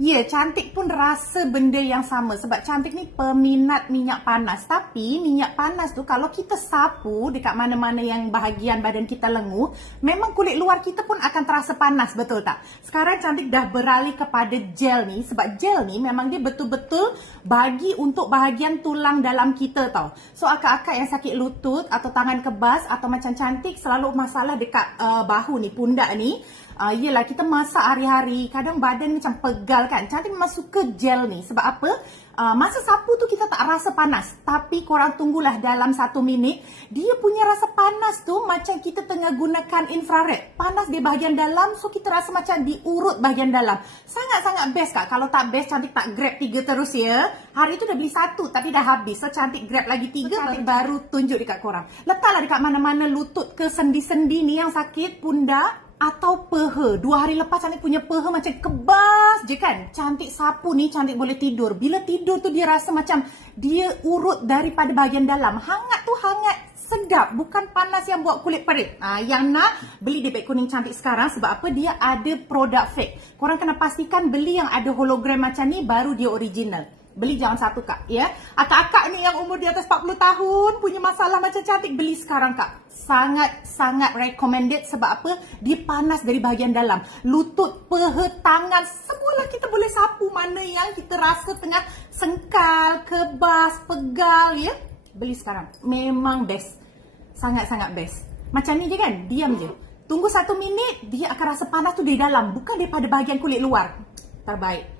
Ya, cantik pun rasa benda yang sama. Sebab cantik ni peminat minyak panas. Tapi minyak panas tu kalau kita sapu dekat mana-mana yang bahagian badan kita lenguh, memang kulit luar kita pun akan terasa panas, betul tak? Sekarang cantik dah beralih kepada gel ni. Sebab gel ni memang dia betul-betul bagi untuk bahagian tulang dalam kita tau. So akak-akak yang sakit lutut atau tangan kebas atau macam cantik selalu masalah dekat bahu ni, pundak ni. Yelah, kita masak hari-hari, kadang badan macam pegal kan. Cantik memang suka gel ni. Sebab apa? Masa sapu tu kita tak rasa panas. Tapi korang tunggulah dalam 1 minit. Dia punya rasa panas tu macam kita tengah gunakan infrared. Panas di bahagian dalam, so kita rasa macam diurut bahagian dalam. Sangat-sangat best kak. Kalau tak best, cantik tak grab 3 terus ya. Hari tu dah beli 1 tapi dah habis. So cantik grab lagi 3, cantik baru tunjuk dekat korang. Letaklah dekat mana-mana lutut ke sendi-sendi ni yang sakit, pundak atau peha. 2 hari lepas cantik punya peha macam kebas je kan. Cantik sapu ni, cantik boleh tidur. Bila tidur tu dia rasa macam dia urut daripada bahagian dalam. Hangat tu hangat sedap, bukan panas yang buat kulit perit. Yang nak beli di Beg Kuning Cantik sekarang. Sebab apa? Dia ada produk fake. Korang kena pastikan beli yang ada hologram macam ni baru dia original. Beli jangan satu kak ya. Akak-akak ni yang umur di atas 40 tahun punya masalah macam cantik, beli sekarang kak. Sangat-sangat recommended. Sebab apa? Dia panas dari bahagian dalam. Lutut, peha, tangan, semualah kita boleh sapu. Mana yang kita rasa tengah sengkal, kebas, pegal ya. Beli sekarang. Memang best. Sangat-sangat best. Macam ni je kan? Diam je. Tunggu 1 minit, dia akan rasa panas tu dari dalam. Bukan daripada bahagian kulit luar. Terbaik.